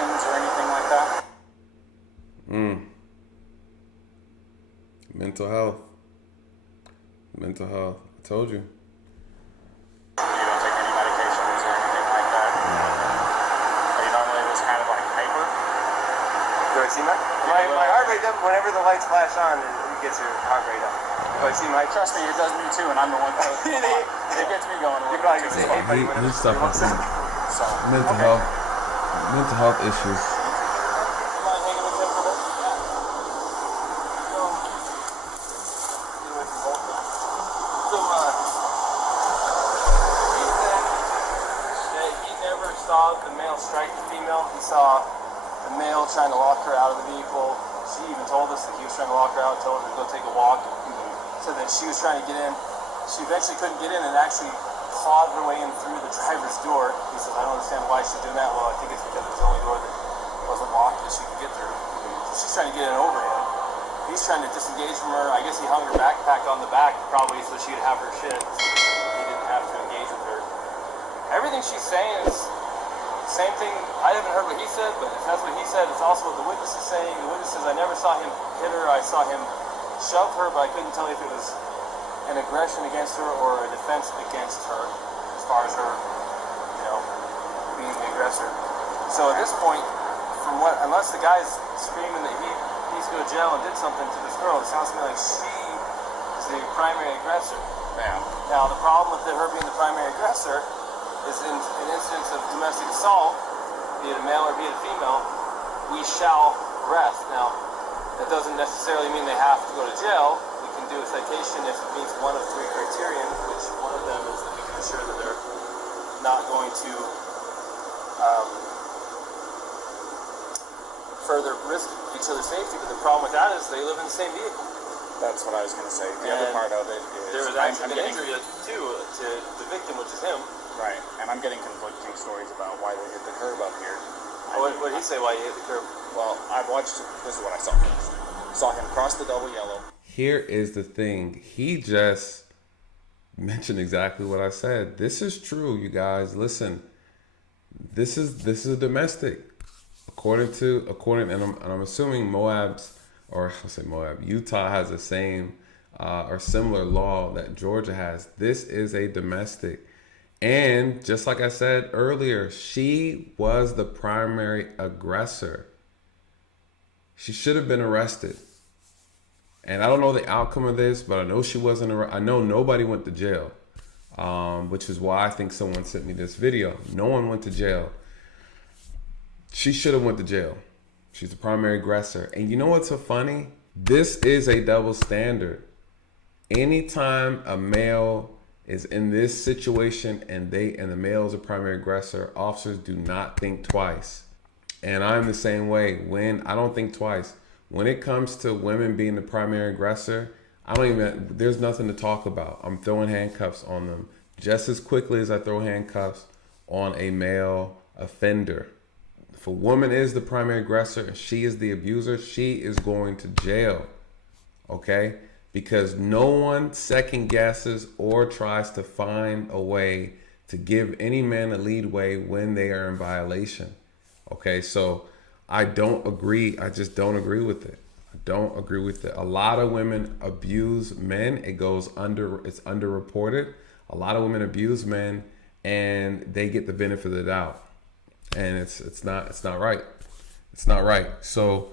medications or anything like that? Mental health. Mental health. I told you. You don't take any medications or anything like that? Are you normally just kind of like hyper? Do I see my heart rate up whenever the lights flash on? It gets your heart rate up. Do I see my? Trust me, it does me too, and I'm the one that it gets me going. You're probably gonna say, hey buddy, He's suffering from So, mental health issues. The male strike the female. He saw the male trying to lock her out of the vehicle. She even told us that he was trying to lock her out, told her to go take a walk. So that she was trying to get in. She eventually couldn't get in and actually clawed her way in through the driver's door. He says, I don't understand why she's doing that. Well, I think it's because it was the only door that wasn't locked that she could get through. So she's trying to get in over him. He's trying to disengage from her. I guess he hung her backpack on the back probably so she'd have her shit. So he didn't have to engage with her. Everything she's saying is same thing. I haven't heard what he said, but if that's what he said, it's also what the witness is saying. The witness says, I never saw him hit her. I saw him shove her, but I couldn't tell if it was an aggression against her or a defense against her, as far as her, being the aggressor. So at this point, unless the guy's screaming that he needs to go to jail and did something to this girl, it sounds to me like she is the primary aggressor. yeah. Now, the problem with her being the primary aggressor is in an instance of domestic assault, be it a male or be it a female, we shall arrest. Now, that doesn't necessarily mean they have to go to jail. We can do a citation if it meets one of three criterion, which one of them is that we can ensure that they're not going to further risk each other's safety. But the problem with that is they live in the same vehicle. That's what I was going to say. The other part of it is there was actually an injury too to the victim, which is him. Right, and I'm getting conflicting stories about why they hit the curb up here. What did he say why he hit the curb? Well, I watched, this is what I saw first. Saw him cross the double yellow. Here is the thing. He just mentioned exactly what I said. This is true, you guys. Listen, this is a domestic. According, and I'm assuming Utah has the same or similar law that Georgia has. This is a domestic. And just like I said earlier, she was the primary aggressor. She should have been arrested. And I don't know the outcome of this, but I know she wasn't arrested. I know nobody went to jail, which is why I think someone sent me this video. No one went to jail. She should have went to jail. She's the primary aggressor. And you know what's so funny? This is a double standard. Anytime a male is in this situation and the male is a primary aggressor, officers do not think twice. And I'm the same way. I don't think twice. When it comes to women being the primary aggressor, there's nothing to talk about. I'm throwing handcuffs on them just as quickly as I throw handcuffs on a male offender. If a woman is the primary aggressor and she is the abuser, she is going to jail, okay? Because no one second guesses or tries to find a way to give any man a leadway when they are in violation. Okay, so I don't agree. I just don't agree with it. I don't agree with it. A lot of women abuse men. It's underreported. A lot of women abuse men and they get the benefit of the doubt. And it's not right. It's not right. So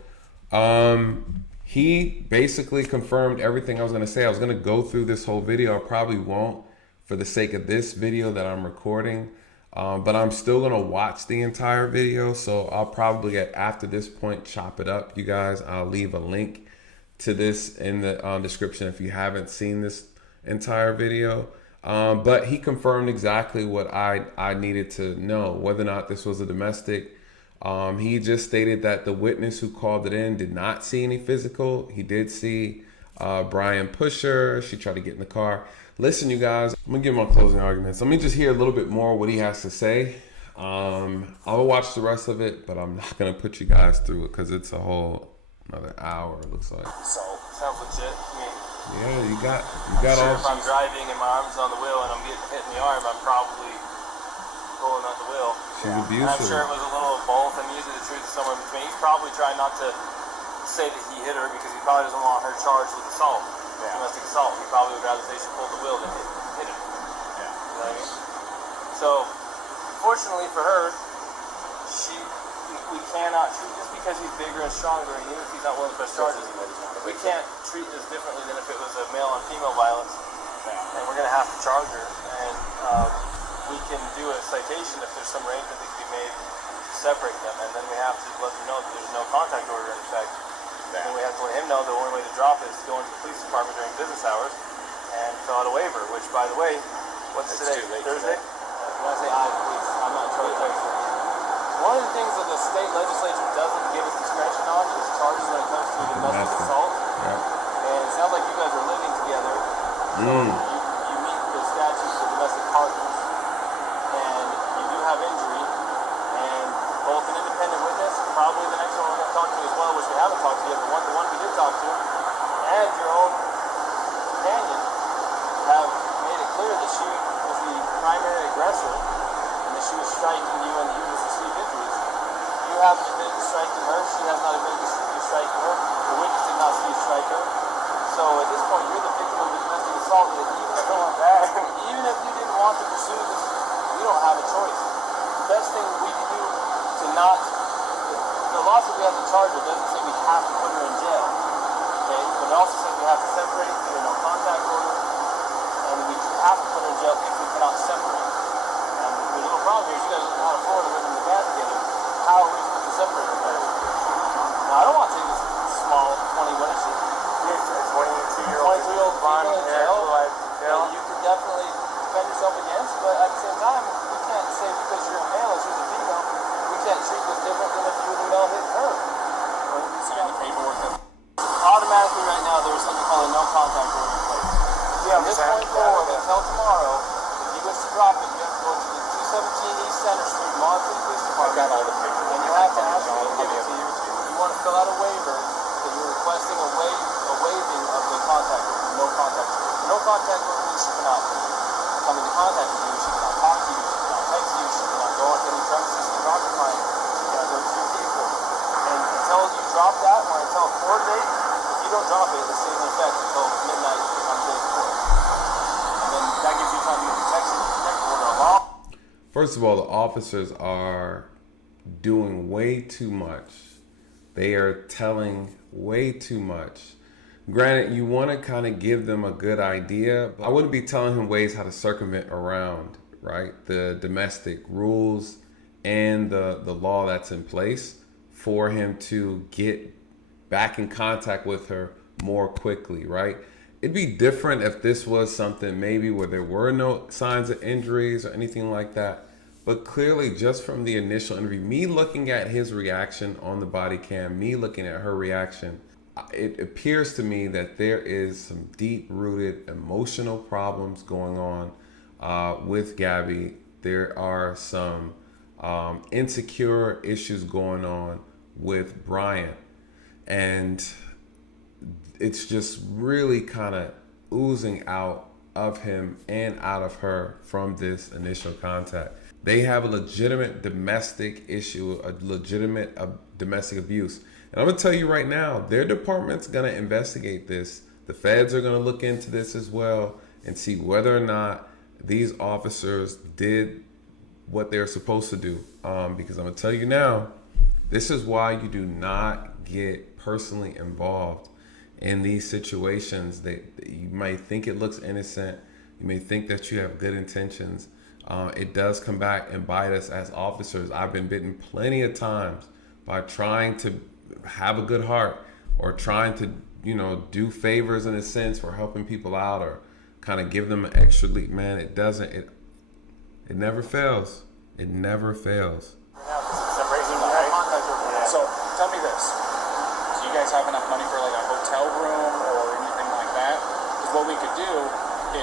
he basically confirmed everything I was going to say. I was going to go through this whole video. I probably won't for the sake of this video that I'm recording. But I'm still going to watch the entire video. So I'll probably, after this point, chop it up, you guys. I'll leave a link to this in the description if you haven't seen this entire video. But he confirmed exactly what I needed to know, whether or not this was a domestic. He just stated that the witness who called it in did not see any physical. He did see Brian push her. She tried to get in the car. Listen, you guys, I'm gonna give my closing arguments. Let me just hear a little bit more what he has to say. I'll watch the rest of it, but I'm not gonna put you guys through it because it's a whole another hour, it looks like. So, sounds legit. I mean, yeah, you got sure, all. if I'm driving and my arm's on the wheel and I'm getting hit in the arm, I'm probably pulling at the wheel. She's And abusive. I'm sure it was a little of both, and usually the truth is somewhere in between. He's probably trying not to say that he hit her because he probably doesn't want her charged with assault, domestic assault. He probably would rather say she pulled the wheel than hit him. You know what I mean? So, fortunately for her, we cannot treat, just because he's bigger and stronger, and even if he's not willing to press charges, we can't treat this differently than if it was a male on female violence. And we're going to have to charge her, and we can do a citation if there's some arrangement that can be made to separate them, and then we have to let them know that there's no contact order in effect. And then we have to let him know the only way to drop it is to go into the police department during business hours and fill out a waiver, which, by the way, what's today? Thursday? When I say I, please, I'm not in charge. One of the things that the state legislature doesn't give us discretion on is charges when it comes to domestic assault. And it sounds like you guys are living together. So you meet the statutes for domestic partners, and you do have injury, and both an independent witness, probably the next one we're going to talk to as well, which we haven't talked to yet, but the one we did talk to, and your own companion have made it clear that she was the primary aggressor, and that she was striking you and you received injuries. You haven't admitted to striking her, she has not admitted to striking her, the witness did not see you strike her. So at this point, you're the victim of the domestic assault. Even if you didn't want to pursue this, we don't have a choice. The best thing we can do to not, the law says we have to charge her, doesn't say we have to put her in jail. Okay? But it also says we have to separate through a no contact order, and we have to put her in jail if we cannot separate. And the little problem here is you guys are out of Florida living in the bed together. How are we supposed to separate her? Now, I don't want to take this small 20, what is she? 22-year-old blonde hair, you can definitely defend yourself against, but at the same time, we can't say because you're a male or she's a female, we can't treat this different than if you were the male hitting her. Sign the paperwork. Automatically right now, there's something called a no contact order in place. From this point forward until tomorrow, if you wish to drop it, you have to go to the 217 East Center Street, Moab Police Department. I got all the paperwork. And you have to ask me to give it to you. You want to fill out a waiver that you're requesting a waiving of the contact order, no contact order. No contact order means she cannot come into contact with you, she cannot talk to you, she cannot text you, she cannot go onto any premises you're occupying, she cannot go to your vehicle. And until you drop that, or until a court date, if you don't drop it, it stays in effect until midnight on day 4. And then that gives you time to get protection order of law. First of all, the officers are doing way too much. They are telling way too much. Granted, you want to kind of give them a good idea. I wouldn't be telling him ways how to circumvent around, right, the domestic rules and the law that's in place for him to get back in contact with her more quickly, right? It'd be different if this was something maybe where there were no signs of injuries or anything like that. But clearly, just from the initial interview, me looking at his reaction on the body cam, me looking at her reaction, it appears to me that there is some deep-rooted emotional problems going on with Gabby. There are some insecure issues going on with Brian. And it's just really kind of oozing out of him and out of her from this initial contact. They have a legitimate domestic issue, a legitimate domestic abuse. And I'm going to tell you right now, their department's going to investigate this. The feds are going to look into this as well and see whether or not these officers did what they're supposed to do. Because I'm going to tell you now, this is why you do not get personally involved in these situations. That you might think it looks innocent. You may think that you have good intentions. It does come back and bite us as officers. I've been bitten plenty of times by trying to have a good heart or trying to, do favors in a sense for helping people out or kind of give them an extra leap. Man, it doesn't. It never fails. It never fails. So tell me this. Do you guys have enough money for like a hotel room or anything like that? Because what we could do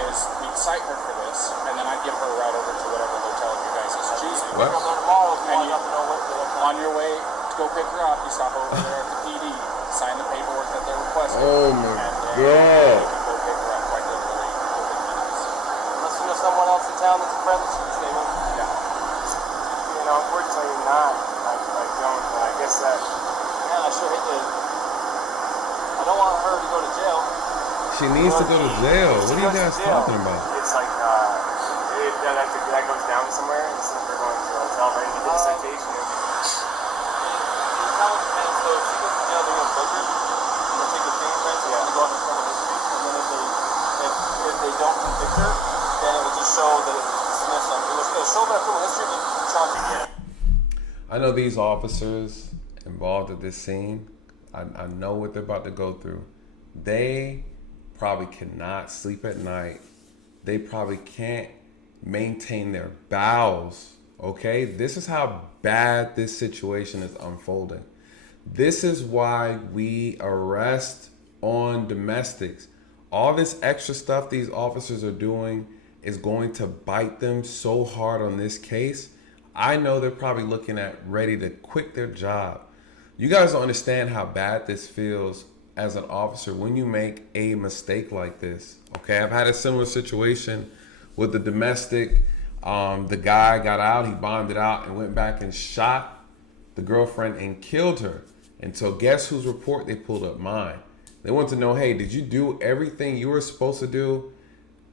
is we'd cite her for this, and then I'd give her a ride over to whatever hotel you guys is choosing. What? And on your way to go pick her up, you stop over there at the PD, sign the paperwork that they're requesting. Oh my and then God. you can go pick her up quite literally within minutes. Unless you know someone else in town that's a friend that you can stay with. Yeah. So unfortunately not. I don't. I guess that. Man, I sure hate to. I don't want her to go to jail. She needs to go to jail. What are you guys talking about? It's like that goes down somewhere instead of her going to a hotel, right? You get a citation. It kind of depends. So if she goes to jail, they're gonna book her. They'll take the fingerprints and go on the criminal history. And then if they don't convict her, then it will just show that it was dismissed. It'll show that criminal history, but charge again. I know these officers involved at this scene. I know what they're about to go through. They probably cannot sleep at night. They probably can't maintain their bowels, okay? This is how bad this situation is unfolding. This is why we arrest on domestics. All this extra stuff these officers are doing is going to bite them so hard on this case. I know they're probably looking at ready to quit their job. You guys don't understand how bad this feels as an officer when you make a mistake like this. Okay, I've had a similar situation with the domestic. The guy got out, he bonded out and went back and shot the girlfriend and killed her. And so guess whose report they pulled up? Mine. They want to know, hey, did you do everything you were supposed to do?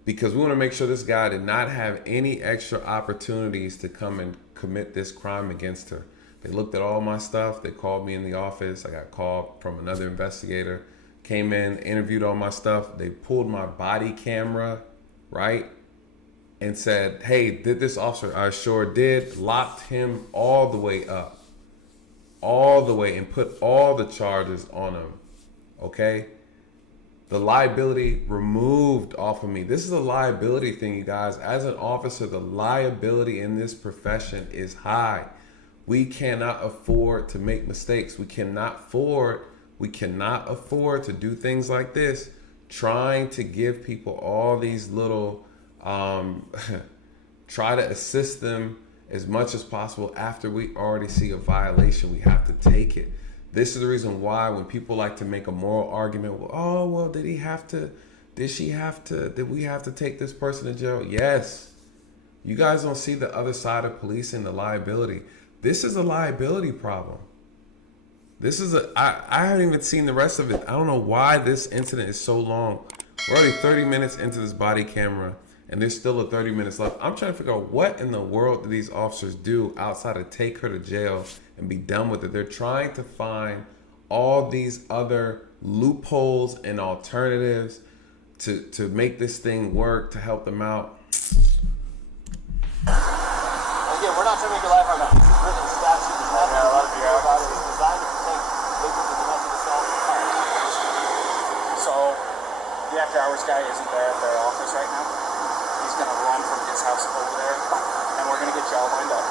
Because we want to make sure this guy did not have any extra opportunities to come and commit this crime against her. They looked at all my stuff. They called me in the office. I got called from another investigator. Came in, interviewed all my stuff. They pulled my body camera, right? And said, hey, did this officer? I sure did. Locked him all the way up. All the way, and put all the charges on him, okay? The liability removed off of me. This is a liability thing, you guys. As an officer, the liability in this profession is high. We cannot afford to make mistakes. We cannot afford to do things like this, trying to give people all these little, try to assist them as much as possible after we already see a violation. We have to take it. This is the reason why when people like to make a moral argument, did we have to take this person to jail? Yes. You guys don't see the other side of policing, the liability. This is a liability problem. I haven't even seen the rest of it. I don't know why this incident is so long. We're already 30 minutes into this body camera and there's still a 30 minutes left. I'm trying to figure out what in the world do these officers do outside of take her to jail and be done with it. They're trying to find all these other loopholes and alternatives to make this thing work, to help them out. Again, we're not trying to make your life hard. This is written statute. There's nothing a lot of you about it. It's designed to protect victims of domestic assault. So the after hours guy isn't there at their office right now. He's gonna run from his house over there, and we're gonna get you all lined up.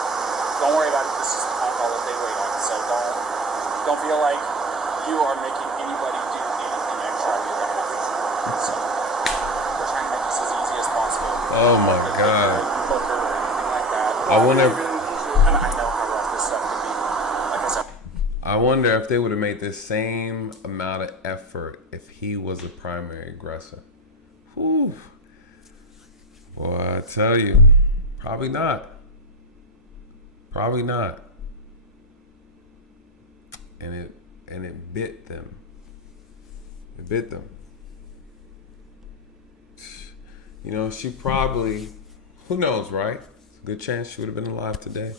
Don't worry about it. This is the phone call that they wait on. So don't feel like you are making anybody do anything extra on your behalf. So we're trying to make this as easy as possible. Oh my God. Booker or anything like that. I wonder if, and I know how rough this stuff can be. Like I said. I wonder if they would have made the same amount of effort if he was the primary aggressor. Whew. Boy, I tell you, probably not. Probably not. And it bit them. It bit them. You know, she probably, who knows, right? It's a good chance she would have been alive today.